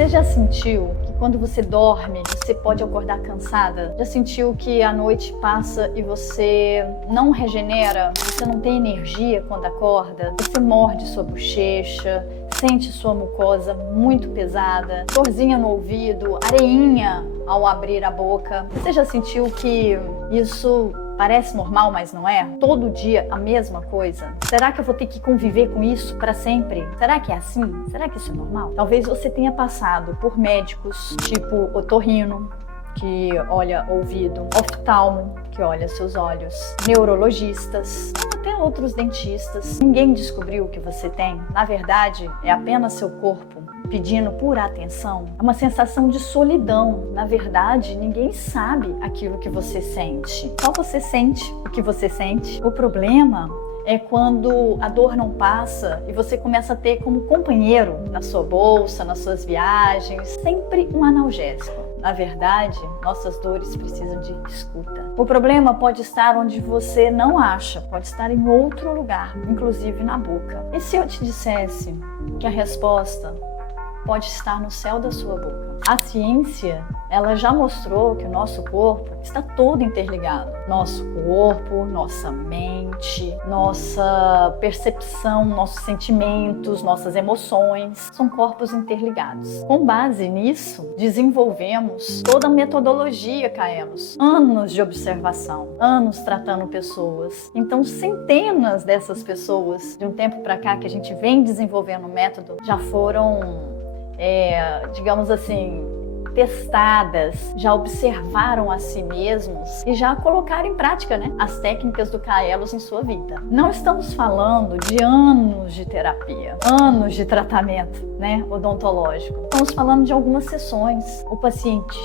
Você já sentiu que quando você dorme, você pode acordar cansada? Já sentiu que a noite passa e você não regenera? Você não tem energia quando acorda? Você morde sua bochecha, sente sua mucosa muito pesada, dorzinha no ouvido, areinha ao abrir a boca. Você já sentiu que isso parece normal, mas não é? Todo dia a mesma coisa? Será que eu vou ter que conviver com isso para sempre? Será que é assim? Será que isso é normal? Talvez você tenha passado por médicos tipo otorrino, que olha ouvido, oftalmo, que olha seus olhos, neurologistas, até outros dentistas. Ninguém descobriu o que você tem. Na verdade, é apenas seu corpo pedindo por atenção. É uma sensação de solidão. Na verdade, ninguém sabe aquilo que você sente. Só você sente o que você sente. O problema é quando a dor não passa e você começa a ter como companheiro na sua bolsa, nas suas viagens, sempre um analgésico. Na verdade, nossas dores precisam de escuta. O problema pode estar onde você não acha, pode estar em outro lugar, inclusive na boca. E se eu te dissesse que a resposta pode estar no céu da sua boca? A ciência, ela já mostrou que o nosso corpo está todo interligado. Nosso corpo, nossa mente, nossa percepção, nossos sentimentos, nossas emoções, são corpos interligados. Com base nisso, desenvolvemos toda a metodologia Kaelos. Anos de observação, anos tratando pessoas. Então, centenas dessas pessoas, de um tempo para cá que a gente vem desenvolvendo o método, já foram digamos assim, testadas, já observaram a si mesmos e já colocaram em prática, as técnicas do Kaelos em sua vida. Não estamos falando de anos de terapia, anos de tratamento, odontológico. Estamos falando de algumas sessões. O paciente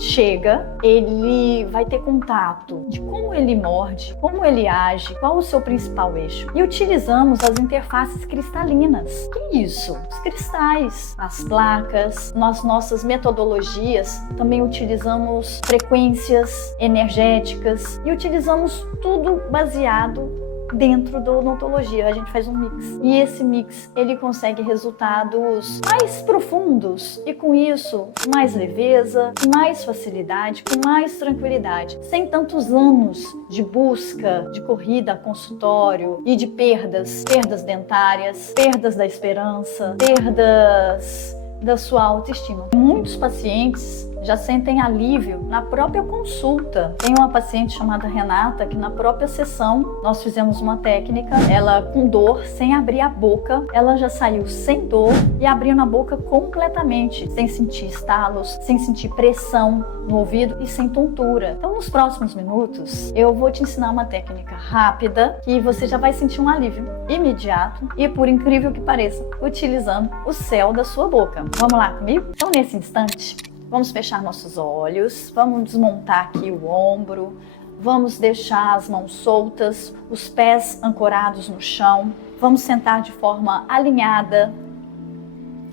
chega, ele vai ter contato de como ele morde, como ele age, qual o seu principal eixo. E utilizamos as interfaces cristalinas. Que isso? Os cristais, as placas, nas nossas metodologias também utilizamos frequências energéticas e utilizamos tudo baseado dentro da odontologia. A gente faz um mix. E esse mix, ele consegue resultados mais profundos e com isso, mais leveza, mais facilidade, com mais tranquilidade, sem tantos anos de busca, de corrida a consultório e de perdas dentárias, perdas da esperança, perdas da sua autoestima. Muitos pacientes já sentem alívio na própria consulta. Tem uma paciente chamada Renata que na própria sessão nós fizemos uma técnica, ela com dor, sem abrir a boca, ela já saiu sem dor e abrindo a boca completamente, sem sentir estalos, sem sentir pressão no ouvido e sem tontura. Então nos próximos minutos eu vou te ensinar uma técnica rápida que você já vai sentir um alívio imediato e, por incrível que pareça, utilizando o céu da sua boca. Vamos lá comigo? Então nesse instante, vamos fechar nossos olhos, vamos desmontar aqui o ombro, vamos deixar as mãos soltas, os pés ancorados no chão, vamos sentar de forma alinhada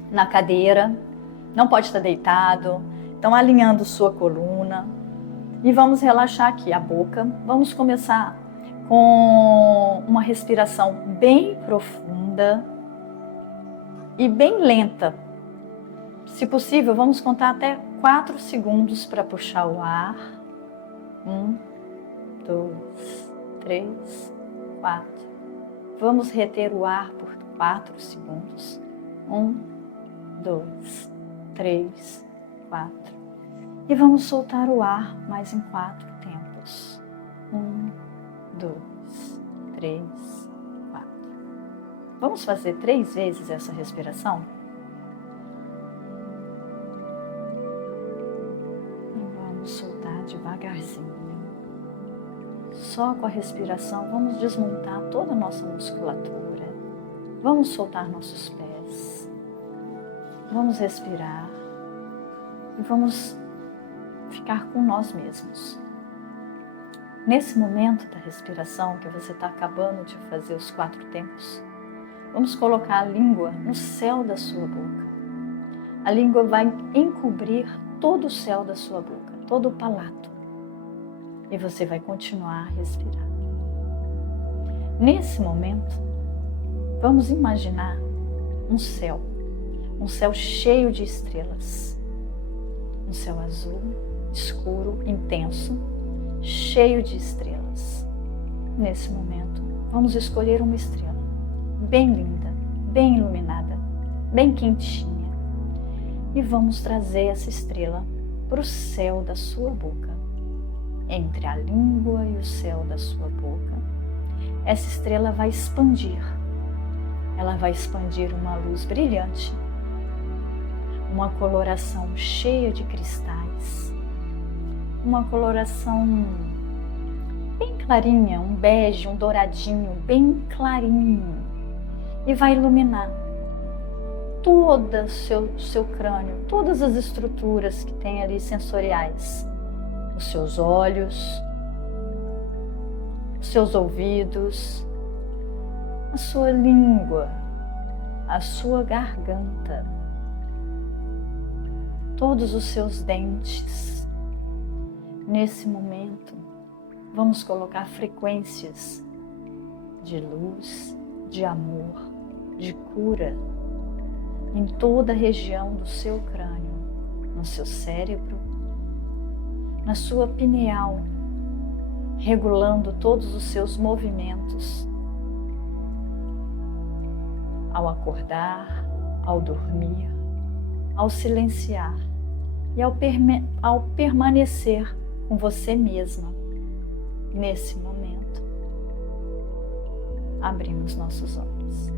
na cadeira, não pode estar deitado, então alinhando sua coluna e vamos relaxar aqui a boca. Vamos começar com uma respiração bem profunda e bem lenta. Se possível, vamos contar até 4 segundos para puxar o ar. 1, 2, 3, 4. Vamos reter o ar por 4 segundos. 1, 2, 3, 4. E vamos soltar o ar mais em 4 tempos. 1, 2, 3, 4. Vamos fazer 3 vezes essa respiração? Soltar devagarzinho. Só com a respiração vamos desmontar toda a nossa musculatura. Vamos soltar nossos pés. Vamos respirar e vamos ficar com nós mesmos. Nesse momento da respiração que você está acabando de fazer os 4 tempos, vamos colocar a língua no céu da sua boca. A língua vai encobrir todo o céu da sua boca, todo o palato, e você vai continuar a respirar. Nesse momento, vamos imaginar um céu um céu cheio de estrelas. Um céu azul, escuro, intenso, cheio de estrelas. Nesse momento, vamos escolher uma estrela bem linda, bem iluminada, bem quentinha. E vamos trazer essa estrela para o céu da sua boca. Entre a língua e o céu da sua boca, essa estrela vai expandir. Ela vai expandir uma luz brilhante, uma coloração cheia de cristais, uma coloração bem clarinha, um bege, um douradinho, bem clarinho, e vai iluminar todo o seu crânio, todas as estruturas que tem ali sensoriais, os seus olhos, os seus ouvidos, a sua língua, a sua garganta, todos os seus dentes. Nesse momento, vamos colocar frequências de luz, de amor, de cura em toda a região do seu crânio, no seu cérebro, na sua pineal, regulando todos os seus movimentos. Ao acordar, ao dormir, ao silenciar e ao permanecer com você mesma nesse momento. Abrimos nossos olhos.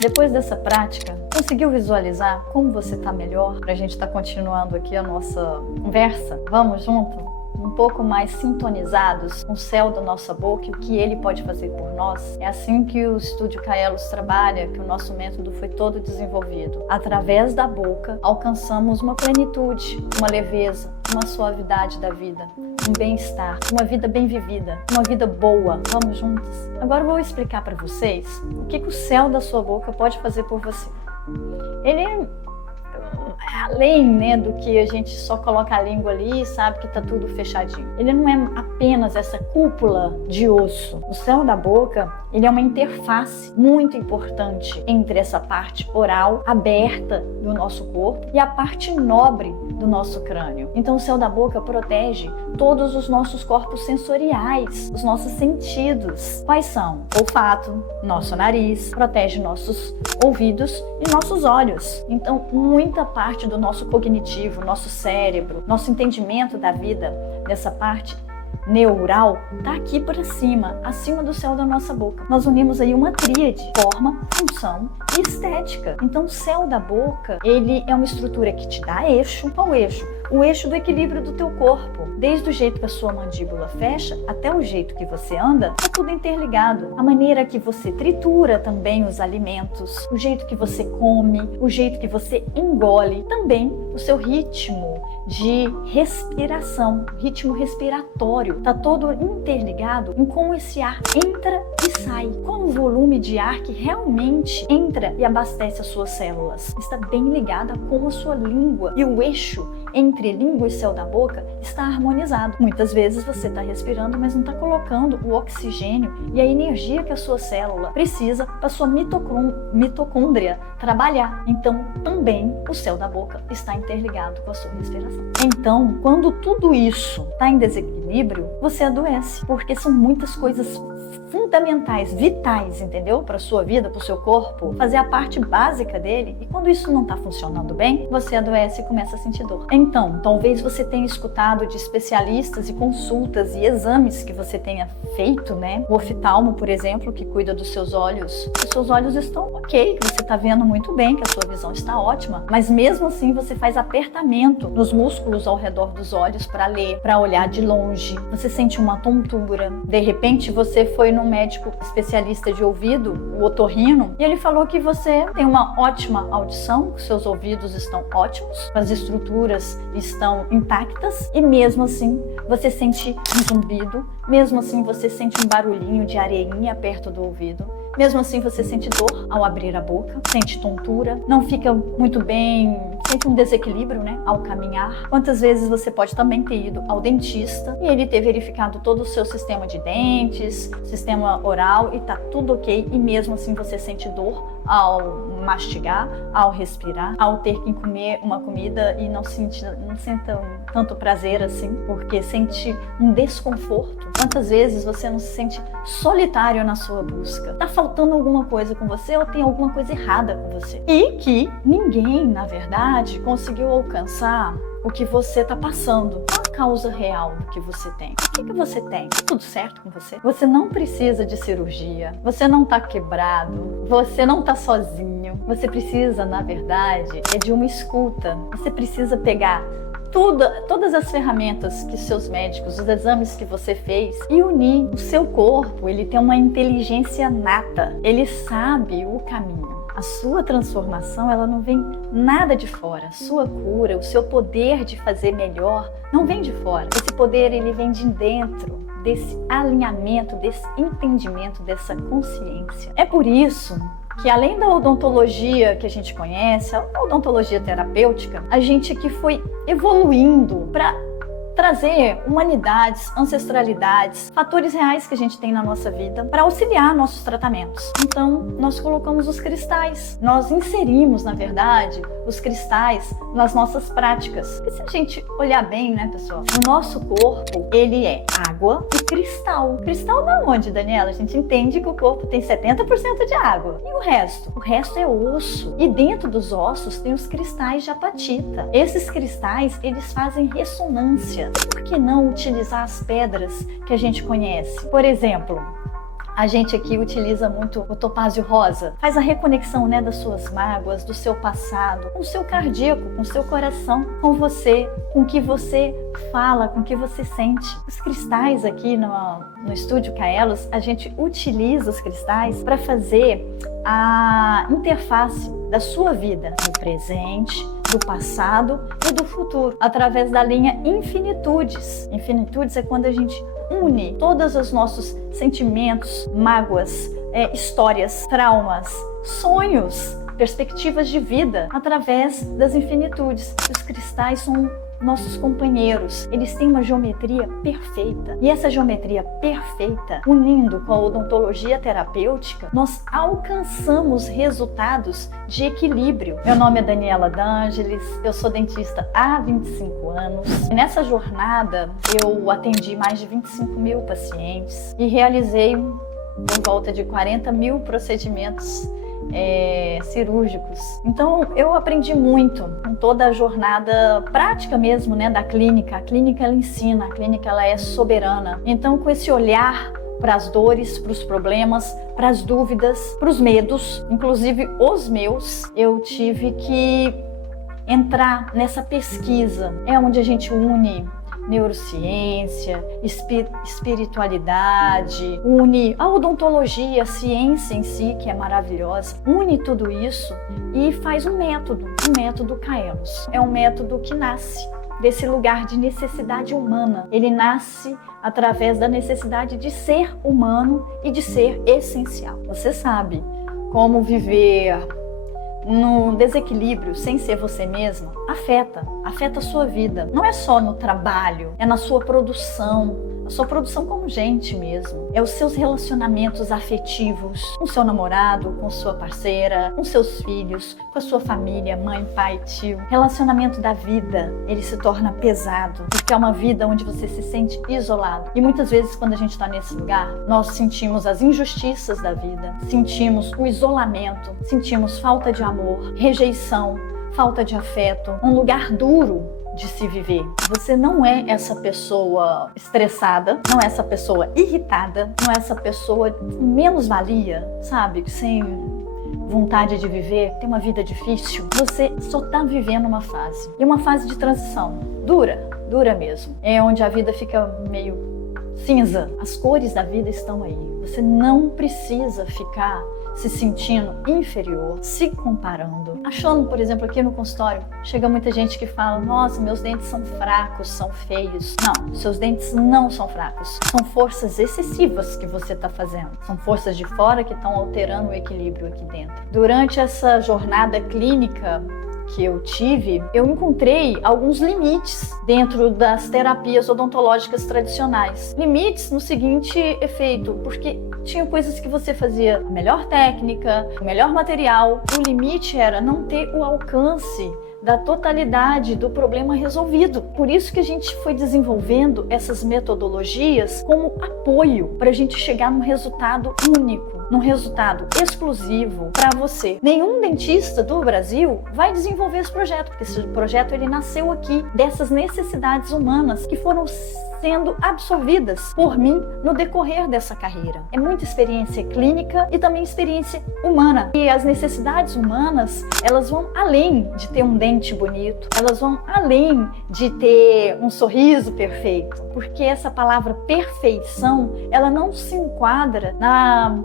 Depois dessa prática, conseguiu visualizar como você está melhor? Para a gente estar continuando aqui a nossa conversa, vamos junto? Um pouco mais sintonizados com o céu da nossa boca e o que ele pode fazer por nós. É assim que o Estúdio Kaelos trabalha, que o nosso método foi todo desenvolvido. Através da boca, alcançamos uma plenitude, uma leveza, uma suavidade da vida, um bem-estar, uma vida bem vivida, uma vida boa. Vamos juntos? Agora eu vou explicar para vocês o que o céu da sua boca pode fazer por você. Ele é além, né, do que a gente só coloca a língua ali e sabe que tá tudo fechadinho. Ele não é apenas essa cúpula de osso. O céu da boca, ele é uma interface muito importante entre essa parte oral aberta do nosso corpo e a parte nobre do nosso crânio. Então o céu da boca protege todos os nossos corpos sensoriais, os nossos sentidos. Quais são? Olfato, nosso nariz, protege nossos ouvidos e nossos olhos. Então muita parte do nosso cognitivo, nosso cérebro, nosso entendimento da vida, dessa parte neural, tá aqui para cima, acima do céu da nossa boca. Nós unimos aí uma tríade: forma, função e estética. Então o céu da boca, ele é uma estrutura que te dá eixo. Qual eixo? O eixo do equilíbrio do teu corpo. Desde o jeito que a sua mandíbula fecha até o jeito que você anda, é tudo interligado. A maneira que você tritura também os alimentos, o jeito que você come, o jeito que você engole, também o seu ritmo de respiração, ritmo respiratório, está todo interligado em como esse ar entra e sai, qual o volume de ar que realmente entra e abastece as suas células. Está bem ligada a como a sua língua e o eixo entre língua e céu da boca está harmonizado. Muitas vezes você está respirando, mas não está colocando o oxigênio e a energia que a sua célula precisa para a sua mitocôndria trabalhar. Então, também o céu da boca está interligado com a sua respiração. Então, quando tudo isso está em desequilíbrio, você adoece, porque são muitas coisas fundamentais, vitais, entendeu? Para a sua vida, para o seu corpo, fazer a parte básica dele. E quando isso não está funcionando bem, você adoece e começa a sentir dor. Então, talvez você tenha escutado de especialistas e consultas e exames que você tenha feito, né? O oftalmo, por exemplo, que cuida dos seus olhos. Os seus olhos estão ok, que você está vendo muito bem, que a sua visão está ótima, mas mesmo assim você faz apertamento nos músculos ao redor dos olhos para ler, para olhar de longe. Você sente uma tontura. De repente, você foi num médico especialista de ouvido, o otorrino, e ele falou que você tem uma ótima audição, que seus ouvidos estão ótimos, as estruturas estão intactas, e mesmo assim você sente um zumbido, mesmo assim você sente um barulhinho de areinha perto do ouvido. Mesmo assim você sente dor ao abrir a boca, sente tontura, não fica muito bem, sente um desequilíbrio, né, ao caminhar. Quantas vezes você pode também ter ido ao dentista e ele ter verificado todo o seu sistema de dentes, sistema oral, e tá tudo ok, e mesmo assim você sente dor ao mastigar, ao respirar, ao ter que comer uma comida e não sente tanto prazer assim, porque sente um desconforto. Quantas vezes você não se sente solitário na sua busca? Tá faltando alguma coisa com você ou tem alguma coisa errada com você? E que ninguém, na verdade, conseguiu alcançar o que você está passando, a causa real do que você tem. O que você tem? Tá tudo certo com você? Você não precisa de cirurgia, você não está quebrado, você não está sozinho. Você precisa, na verdade, de uma escuta. Você precisa pegar todas as ferramentas que seus médicos, os exames que você fez e unir. O seu corpo, ele tem uma inteligência nata, ele sabe o caminho. A sua transformação, ela não vem nada de fora. A sua cura, o seu poder de fazer melhor, não vem de fora. Esse poder, ele vem de dentro, desse alinhamento, desse entendimento, dessa consciência. É por isso que, além da odontologia que a gente conhece, a odontologia terapêutica, a gente aqui foi evoluindo para trazer humanidades, ancestralidades, fatores reais que a gente tem na nossa vida para auxiliar nossos tratamentos. Então, nós colocamos os cristais. Nós inserimos, na verdade, os cristais nas nossas práticas. E se a gente olhar bem, né, pessoal? O nosso corpo, ele é água e cristal. Cristal da onde, Daniela? A gente entende que o corpo tem 70% de água. E o resto? O resto é osso. E dentro dos ossos tem os cristais de apatita. Esses cristais, eles fazem ressonância. Por que não utilizar as pedras que a gente conhece? Por exemplo, a gente aqui utiliza muito o topázio rosa. Faz a reconexão, né, das suas mágoas, do seu passado, com o seu cardíaco, com o seu coração, com você, com o que você fala, com o que você sente. Os cristais aqui no Estúdio Kaelos, a gente utiliza os cristais para fazer a interface da sua vida, do presente, do passado e do futuro, através da linha Infinitudes. Infinitudes é quando a gente une todos os nossos sentimentos, mágoas, histórias, traumas, sonhos, perspectivas de vida, através das infinitudes. Os cristais são nossos companheiros, eles têm uma geometria perfeita. E essa geometria perfeita, unindo com a odontologia terapêutica, nós alcançamos resultados de equilíbrio. Meu nome é Daniela D'Angelis, eu sou dentista há 25 anos. E nessa jornada, eu atendi mais de 25 mil pacientes e realizei em volta de 40 mil procedimentos cirúrgicos. Então eu aprendi muito com toda a jornada prática mesmo, né, da clínica. A clínica, ela ensina, a clínica, ela é soberana. Então, com esse olhar para as dores, para os problemas, para as dúvidas, para os medos, inclusive os meus, eu tive que entrar nessa pesquisa. É onde a gente une neurociência, espiritualidade, une a odontologia, a ciência em si, que é maravilhosa, une tudo isso e faz um método Kaelos. É um método que nasce desse lugar de necessidade humana. Ele nasce através da necessidade de ser humano e de ser essencial. Você sabe como viver no desequilíbrio, sem ser você mesma, afeta a sua vida. Não é só no trabalho, é na sua produção, a sua produção como gente mesmo. É os seus relacionamentos afetivos, com seu namorado, com sua parceira, com seus filhos, com a sua família, mãe, pai, tio. Relacionamento da vida, ele se torna pesado, porque é uma vida onde você se sente isolado. E muitas vezes, quando a gente está nesse lugar, nós sentimos as injustiças da vida, sentimos o isolamento, sentimos falta de amor, rejeição, falta de afeto, um lugar duro de se viver. Você não é essa pessoa estressada, não é essa pessoa irritada, não é essa pessoa menos valia, sabe? Sem vontade de viver, tem uma vida difícil. Você só tá vivendo uma fase. E uma fase de transição. Dura mesmo. É onde a vida fica meio cinza. As cores da vida estão aí. Você não precisa ficar se sentindo inferior, se comparando. Achando, por exemplo, aqui no consultório, chega muita gente que fala: nossa, meus dentes são fracos, são feios. Não, seus dentes não são fracos. São forças excessivas que você está fazendo. São forças de fora que estão alterando o equilíbrio aqui dentro. Durante essa jornada clínica que eu tive, eu encontrei alguns limites dentro das terapias odontológicas tradicionais. Limites no seguinte efeito, porque tinha coisas que você fazia a melhor técnica, o melhor material, o limite era não ter o alcance da totalidade do problema resolvido. Por isso que a gente foi desenvolvendo essas metodologias como apoio para a gente chegar num resultado único, num resultado exclusivo para você. Nenhum dentista do Brasil vai desenvolver esse projeto, porque esse projeto ele nasceu aqui dessas necessidades humanas que foram sendo absorvidas por mim no decorrer dessa carreira. É muita experiência clínica e também experiência humana. E as necessidades humanas, elas vão além de ter um dente bonito, elas vão além de ter um sorriso perfeito, porque essa palavra perfeição, ela não se enquadra na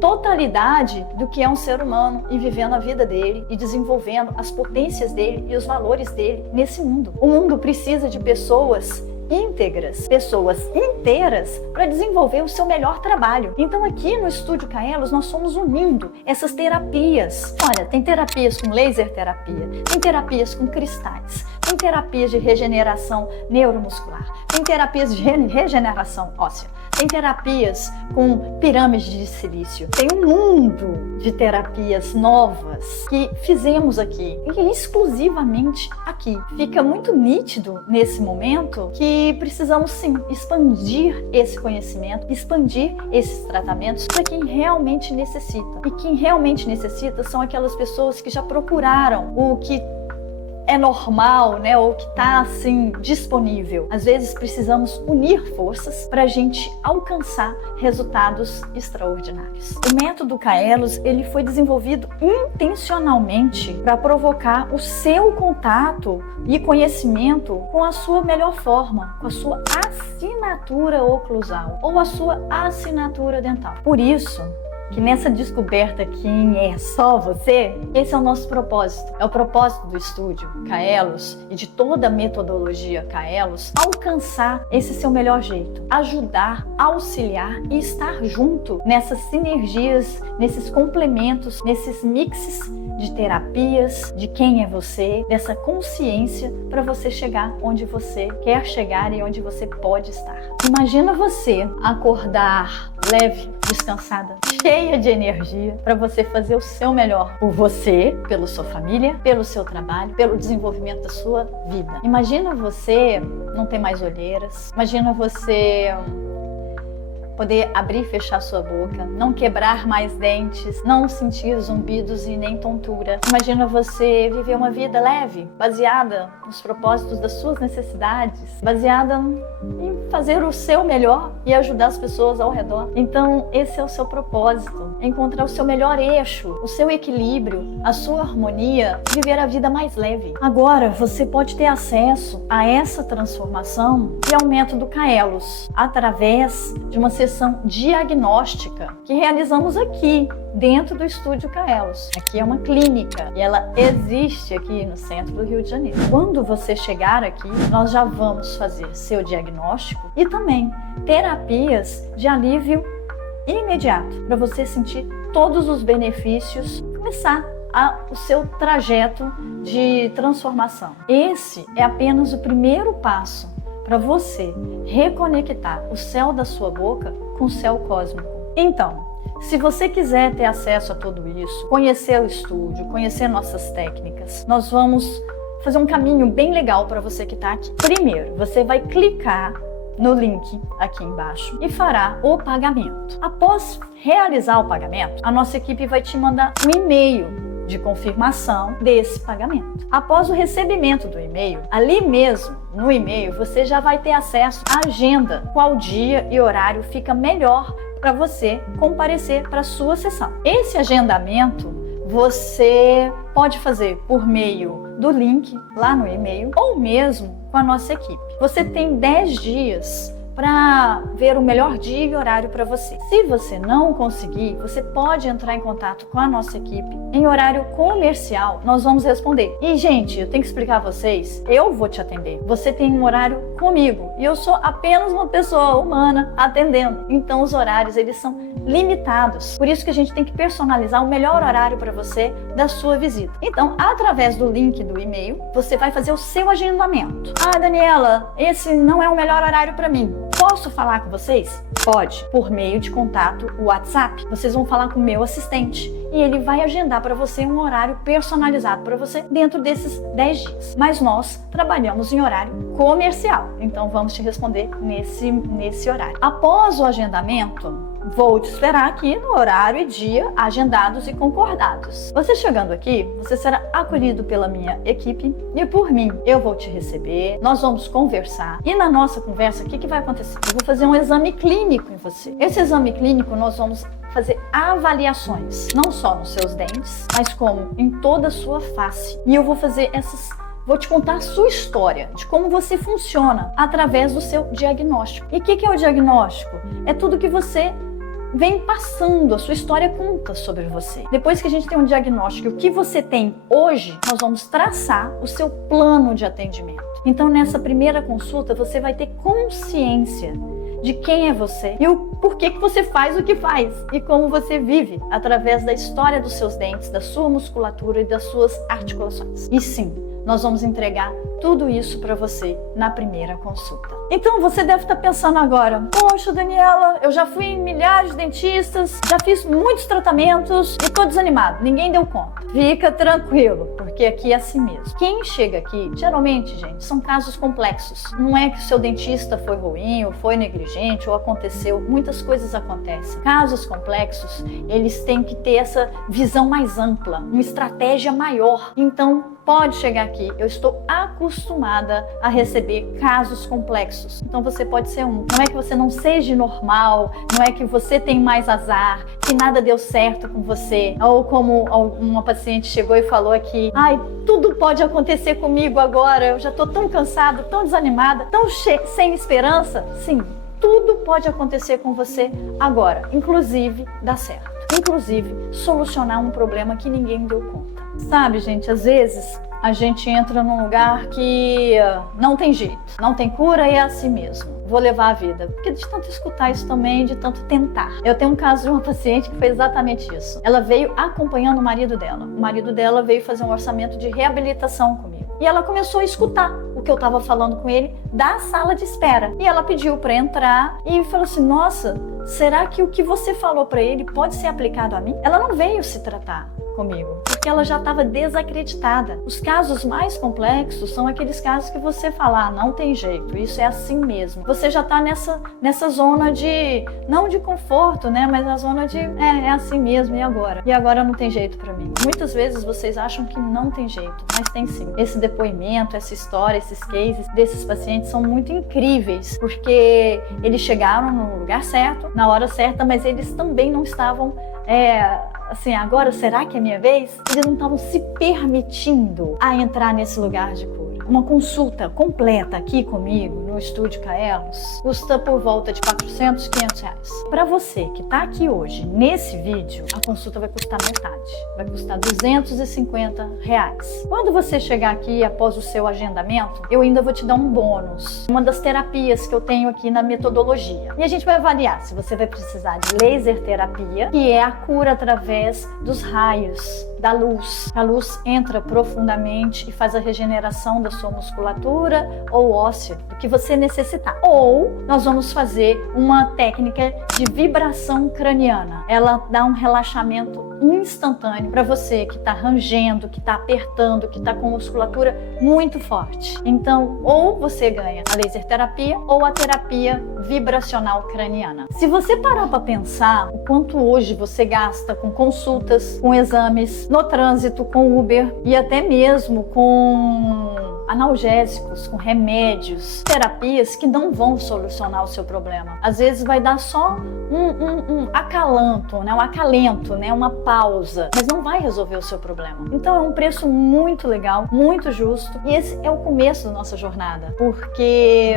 totalidade do que é um ser humano e vivendo a vida dele e desenvolvendo as potências dele e os valores dele nesse mundo. O mundo precisa de pessoas íntegras, pessoas inteiras para desenvolver o seu melhor trabalho. Então aqui no Estúdio Kaelos nós somos unindo essas terapias. Olha, tem terapias com laser terapia, tem terapias com cristais, tem terapias de regeneração neuromuscular, tem terapias de regeneração óssea, tem terapias com pirâmide de silício, tem um mundo de terapias novas que fizemos aqui e exclusivamente aqui. Fica muito nítido nesse momento que precisamos sim expandir esse conhecimento, expandir esses tratamentos para quem realmente necessita. E quem realmente necessita são aquelas pessoas que já procuraram o que é normal, né, ou que está assim disponível. Às vezes precisamos unir forças para a gente alcançar resultados extraordinários. O método Kaelos, ele foi desenvolvido intencionalmente para provocar o seu contato e conhecimento com a sua melhor forma, com a sua assinatura oclusal ou a sua assinatura dental. Por isso que nessa descoberta quem é só você, esse é o nosso propósito. É o propósito do Estúdio Kaelos e de toda a metodologia Kaelos, alcançar esse seu melhor jeito, ajudar, auxiliar e estar junto nessas sinergias, nesses complementos, nesses mixes de terapias, de quem é você, dessa consciência para você chegar onde você quer chegar e onde você pode estar. Imagina você acordar leve, descansada, cheia de energia para você fazer o seu melhor por você, pela sua família, pelo seu trabalho, pelo desenvolvimento da sua vida. Imagina você não ter mais olheiras, imagina você poder abrir e fechar sua boca, não quebrar mais dentes, não sentir zumbidos e nem tontura. Imagina você viver uma vida leve, baseada nos propósitos das suas necessidades, baseada em fazer o seu melhor e ajudar as pessoas ao redor. Então, esse é o seu propósito, encontrar o seu melhor eixo, o seu equilíbrio, a sua harmonia, viver a vida mais leve. Agora, você pode ter acesso a essa transformação e ao método Kaelos, através de uma sessão diagnóstica que realizamos aqui, dentro do Estúdio Kaelos. Aqui é uma clínica e ela existe aqui no centro do Rio de Janeiro. Quando você chegar aqui, nós já vamos fazer seu diagnóstico e também terapias de alívio imediato, para você sentir todos os benefícios, começar o seu trajeto de transformação. Esse é apenas o primeiro passo para você reconectar o céu da sua boca com o céu cósmico. Então, se você quiser ter acesso a tudo isso, conhecer o estúdio, conhecer nossas técnicas, nós vamos fazer um caminho bem legal para você que está aqui. Primeiro, você vai clicar no link aqui embaixo e fará o pagamento. Após realizar o pagamento, a nossa equipe vai te mandar um e-mail de confirmação desse pagamento. Após o recebimento do e-mail, ali mesmo no e-mail você já vai ter acesso à agenda, qual dia e horário fica melhor para você comparecer para a sua sessão. Esse agendamento você pode fazer por meio do link lá no e-mail ou mesmo com a nossa equipe. Você tem 10 dias para ver o melhor dia e horário para você. Se você não conseguir, você pode entrar em contato com a nossa equipe em horário comercial. Nós vamos responder. E, gente, eu tenho que explicar a vocês, eu vou te atender. Você tem um horário comigo e eu sou apenas uma pessoa humana atendendo. Então, os horários, eles são limitados. Por isso que a gente tem que personalizar o melhor horário para você da sua visita. Então, através do link do e-mail, você vai fazer o seu agendamento. Ah, Daniela, esse não é o melhor horário para mim. Posso falar com vocês? Pode, por meio de contato WhatsApp. Vocês vão falar com o meu assistente e ele vai agendar para você um horário personalizado para você dentro desses 10 dias. Mas nós trabalhamos em horário comercial, então vamos te responder nesse horário. Após o agendamento, vou te esperar aqui no horário e dia agendados e concordados. Você chegando aqui, você será acolhido pela minha equipe e por mim. Eu vou te receber, nós vamos conversar e na nossa conversa, o que vai acontecer? Eu vou fazer um exame clínico em você. Esse exame clínico nós vamos fazer avaliações, não só nos seus dentes, mas como em toda a sua face. E eu vou fazer vou te contar a sua história, de como você funciona através do seu diagnóstico. E o que é o diagnóstico? É tudo que você vem passando, a sua história conta sobre você. Depois que a gente tem um diagnóstico, o que você tem hoje, nós vamos traçar o seu plano de atendimento. Então, nessa primeira consulta, você vai ter consciência de quem é você e o porquê que você faz o que faz e como você vive através da história dos seus dentes, da sua musculatura e das suas articulações. E sim, nós vamos entregar tudo isso para você na primeira consulta. Então você deve estar pensando agora, poxa, Daniela, eu já fui em milhares de dentistas, já fiz muitos tratamentos e tô desanimado, ninguém deu conta. Fica tranquilo, porque aqui é assim mesmo. Quem chega aqui, geralmente, gente, são casos complexos. Não é que o seu dentista foi ruim, ou foi negligente, ou aconteceu, muitas coisas acontecem. Casos complexos, eles têm que ter essa visão mais ampla, uma estratégia maior. Então, pode chegar aqui, eu estou acostumada a receber casos complexos. Então você pode ser um. Não é que você não seja normal, não é que você tem mais azar, que nada deu certo com você. Ou como uma paciente chegou e falou aqui, ai, tudo pode acontecer comigo agora, eu já estou tão cansada, tão desanimada, tão sem esperança. Sim, tudo pode acontecer com você agora, inclusive dar certo. Inclusive solucionar um problema que ninguém deu conta. Sabe, gente, às vezes a gente entra num lugar que não tem jeito, não tem cura e é assim mesmo. Vou levar a vida. Porque de tanto escutar isso também, de tanto tentar. Eu tenho um caso de uma paciente que fez exatamente isso. Ela veio acompanhando o marido dela. O marido dela veio fazer um orçamento de reabilitação comigo. E ela começou a escutar o que eu estava falando com ele da sala de espera. E ela pediu para entrar e falou assim, nossa, será que o que você falou para ele pode ser aplicado a mim? Ela não veio se tratar comigo, porque ela já estava desacreditada. Os casos mais complexos são aqueles casos que você fala, não tem jeito, isso é assim mesmo. Você já está nessa zona de, não de conforto, né, mas na zona de, é assim mesmo, e agora? E agora não tem jeito para mim. Muitas vezes vocês acham que não tem jeito, mas tem sim. Esse depoimento, essa história, esses cases desses pacientes são muito incríveis, porque eles chegaram no lugar certo, na hora certa, mas eles também não estavam assim, agora será que é minha vez? Eles não estavam se permitindo a entrar nesse lugar de cura. Uma consulta completa aqui comigo no Estúdio Kaelos custa por volta de 400, 500 reais. Para você que está aqui hoje nesse vídeo, a consulta vai custar metade, vai custar 250 reais. Quando você chegar aqui após o seu agendamento, eu ainda vou te dar um bônus, uma das terapias que eu tenho aqui na metodologia. E a gente vai avaliar se você vai precisar de laser terapia, que é a cura através dos raios da luz. A luz entra profundamente e faz a regeneração da sua musculatura ou óssea, do que você necessitar. Ou nós vamos fazer uma técnica de vibração craniana. Ela dá um relaxamento instantâneo para você que está rangendo, que está apertando, que está com musculatura muito forte. Então, ou você ganha a laser terapia ou a terapia vibracional craniana. Se você parar para pensar o quanto hoje você gasta com consultas, com exames, no trânsito, com Uber e até mesmo com analgésicos, com remédios, terapias que não vão solucionar o seu problema. Às vezes vai dar só um acalanto, né? Um acalento, né? Uma pausa, mas não vai resolver o seu problema. Então é um preço muito legal, muito justo, e esse é o começo da nossa jornada, porque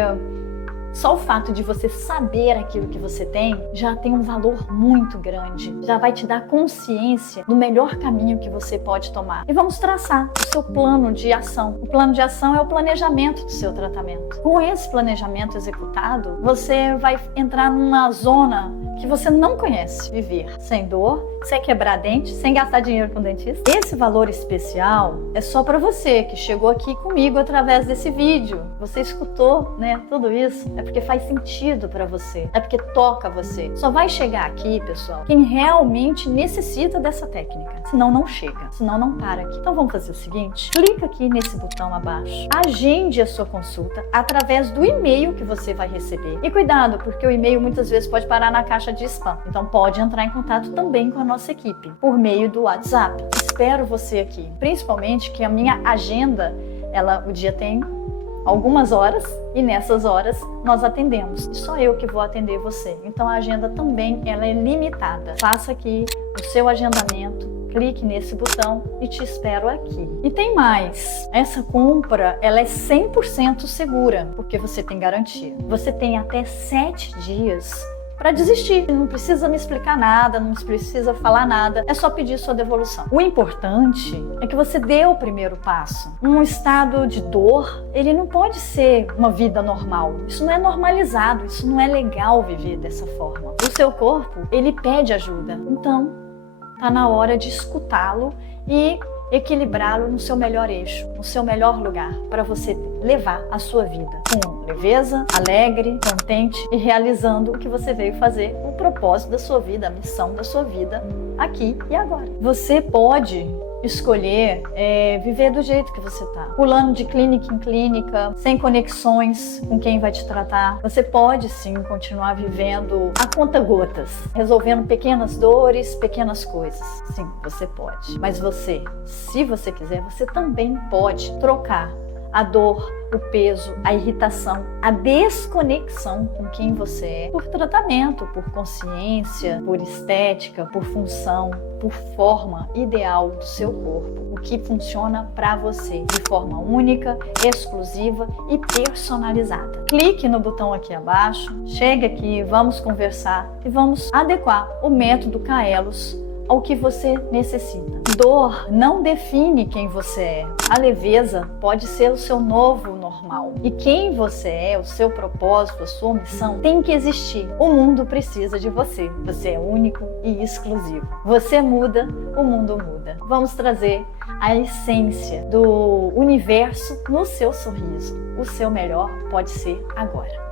Só o fato de você saber aquilo que você tem já tem um valor muito grande. Já vai te dar consciência do melhor caminho que você pode tomar. E vamos traçar o seu plano de ação. O plano de ação é o planejamento do seu tratamento. Com esse planejamento executado, você vai entrar numa zona que você não conhece. Viver sem dor, sem quebrar dente, sem gastar dinheiro com dentista. Esse valor especial é só para você que chegou aqui comigo através desse vídeo. Você escutou, né, tudo isso. É porque faz sentido para você. É porque toca você. Só vai chegar aqui, pessoal, quem realmente necessita dessa técnica. Senão não chega. Senão não para aqui. Então vamos fazer o seguinte. Clica aqui nesse botão abaixo. Agende a sua consulta através do e-mail que você vai receber. E cuidado, porque o e-mail muitas vezes pode parar na caixa de spam. Então pode entrar em contato também com a nossa equipe por meio do WhatsApp. Espero você aqui. Principalmente que a minha agenda, o dia tem algumas horas e nessas horas nós atendemos. E só eu que vou atender você. Então a agenda também ela é limitada. Faça aqui o seu agendamento. Clique nesse botão e te espero aqui. E tem mais. Essa compra, ela é 100% segura, porque você tem garantia. Você tem até 7 dias para desistir. Não precisa me explicar nada, não precisa falar nada, é só pedir sua devolução. O importante é que você dê o primeiro passo. Um estado de dor, ele não pode ser uma vida normal. Isso não é normalizado, isso não é legal viver dessa forma. O seu corpo, ele pede ajuda. Então, tá na hora de escutá-lo e equilibrá-lo no seu melhor eixo, no seu melhor lugar, para você levar a sua vida com leveza, alegre, contente e realizando o que você veio fazer, o propósito da sua vida, a missão da sua vida aqui e agora. Você pode escolher viver do jeito que você tá, pulando de clínica em clínica, sem conexões com quem vai te tratar. Você pode sim continuar vivendo a conta-gotas, resolvendo pequenas dores, pequenas coisas. Sim, você pode. Mas você, se você quiser, você também pode trocar a dor, o peso, a irritação, a desconexão com quem você é, por tratamento, por consciência, por estética, por função, por forma ideal do seu corpo, o que funciona para você de forma única, exclusiva e personalizada. Clique no botão aqui abaixo, chega aqui, vamos conversar e vamos adequar o método Kaelos ao que você necessita. Dor não define quem você é. A leveza pode ser o seu novo normal. E quem você é, o seu propósito, a sua missão, tem que existir. O mundo precisa de você. Você é único e exclusivo. Você muda, o mundo muda. Vamos trazer a essência do universo no seu sorriso. O seu melhor pode ser agora.